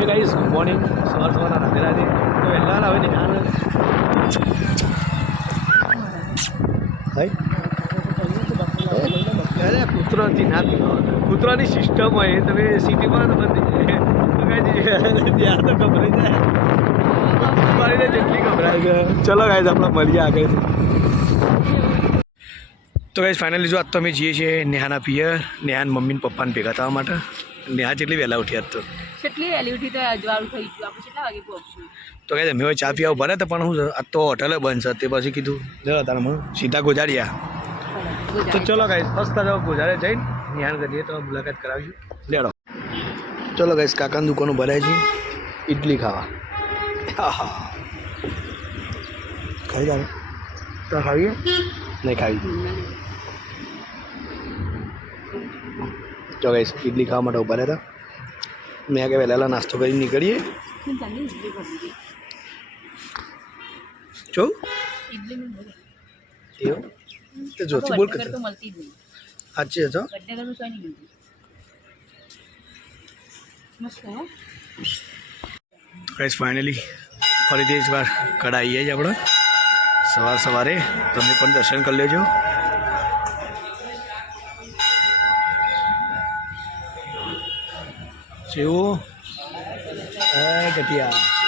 hey guys good morning सवार सवार राधे राधे तो वહેલા આવે ને યાર અરે કૂતરોથી ના પીવા કૂતરાની સિસ્ટમ હોય તમે સિટીમાં બધી ત્યાં તો ગભરાઈ જાય મારીને જેટલી ગભરાય છે ચલો ગાઈસ આપણે મળીએ આગળ તો ગાઈસ ફાઇનલી જો આજ તો અમે જઈએ છીએ નેહાના પિયર નેહાન મમ્મી ને પપ્પાને ભેગા થવા માટે નેહા જેટલી વહેલા ઉઠી આજ તો કેટલી વહેલી ઉઠી તો અજવાળું થઈ ગયું આપણે કેટલા વાગે પહોંચશું તો ગાઈસ અમે ચા પીવા ઉભા રહ્યા પણ હું આજ તો હોટલે બંધ છે તે પછી કીધું જરા તારે હું સીધા ગોજાડ્યા તો ચલો ગાઈસ મસ્ત જાઓ ગોજારે જઈને નેહાન કરીએ તો મુલાકાત કરાવીશું લેડો ચલો ગાઈસ કાકાની દુકાનો ભરાય છે ઇડલી ખાવા ખાઈ જાવ તો ખાવીએ નહીં ખાવી તો ગાઈસ ઇડલી ખાવા માટે ઉભા રહ્યા હતા મેં આગળ વહેલા નાસ્તો કરીને નીકળીએ જો એવું તો જોતી બોલ કરતો સાચી હતો ગાઈસ ફાઇનલી ફરીથી એક વાર કડા આવીએ જ આપણે સવારે તમે પણ દર્શન કરી લેજો જેવું ગટિયા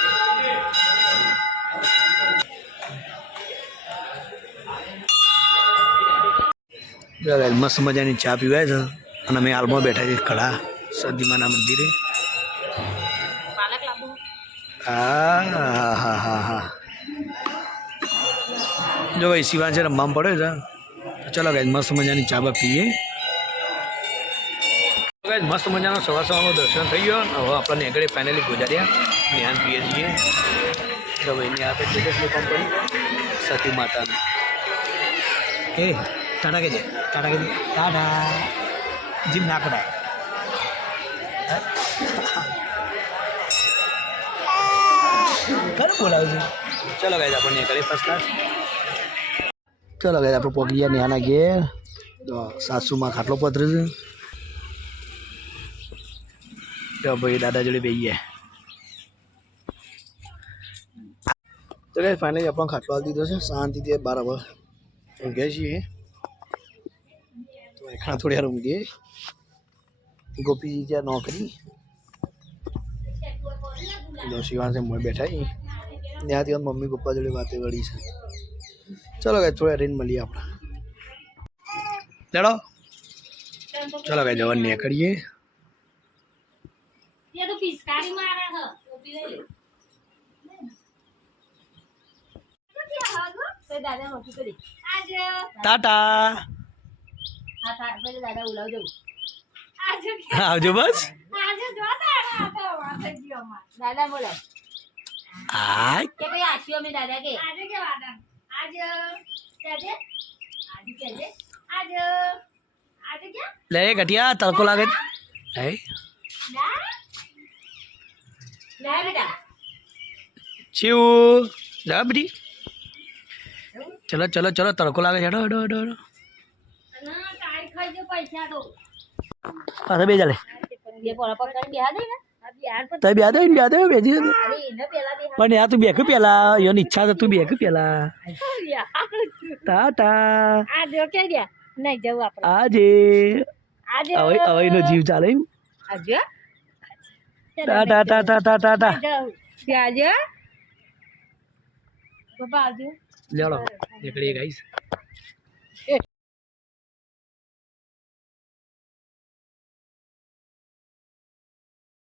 મસ્ત મજાની ચા પીવાય છે અને અમે હાલમાં બેઠા છીએ કડા સદીમાના મંદિરે હા હા હા હા જો ભાઈ શિવાન છે રમવામાં પડે છે ચલો ગાઈસ મસ્ત મજાની ચા બા પીએ ગાઈસ મસ્ત મજાનો સવારનું દર્શન થઈ ગયો હવે આપણને આગળ ફાઇનલી ગોજાડ્યા નેહાન પીએ છીએ તો ભાઈને આપે છે લોકોમ પડી સતી માતાનું એ ટાટા કે ટાટા જીમ ના કરાય ખરું બોલાવું છું ચલો ગાઈસ આપણને આગળ ફર્સ્ટ ક્લાસ ચલો ગાઈસ આપણે પહોંચી ગયા નેહાના ઘેર તો સાસુમાં ખાટલો પથરે છે ભાઈ દાદા જોડે બેસી ગયા તો ગાઈસ ફાઇનલી આપણને ખાટલો આપી દીધો છે શાંતિથી બરાબર ઊંઘ્યા છીએ તો ખાણા થોડી વાર ઊંઘીએ ગોપીજી ત્યાં નોકરી શિવાન છે મોં બેઠા ત્યાંથી મમ્મી પપ્પા જોડે વાતે વળી છે ચલો ગાઈસ થોડા રેન મળીએ આપણે લેડો ચલો ગાઈસ જવાનું નીકળીએ ટાટા આવજો બસ દાદા બોલાય હાય કે ભાઈ આશીઓ મે દાદા કે આજે કે વાદા આજે કેજે આજે કે લે ગટિયા તડકો લાગે હે લે બેટા ચીવ જા બડી ચલો ચલો ચલો તડકો લાગે હેડો હેડો હેડો હેડો ના કાઈ ખાઈ જો પૈસા દો પાછા બે ચાલે ये पोरा पकड़ बिहा दे ना अब यार पर તઈ બેદો બેજી अरे इने पेला बिहा પણ યાર તું બેક પેલા યો ઈચ્છા છે તું બેક પેલા ટાટા आ जो के गया नहीं जाऊ આપણે આજે હવે હવે નો જીવ ચાલે आ जो ટાટા ટાટા ટાટા ટાટા जाऊ આજે બાબા આજે લેડો નીકળીએ ગાઈસ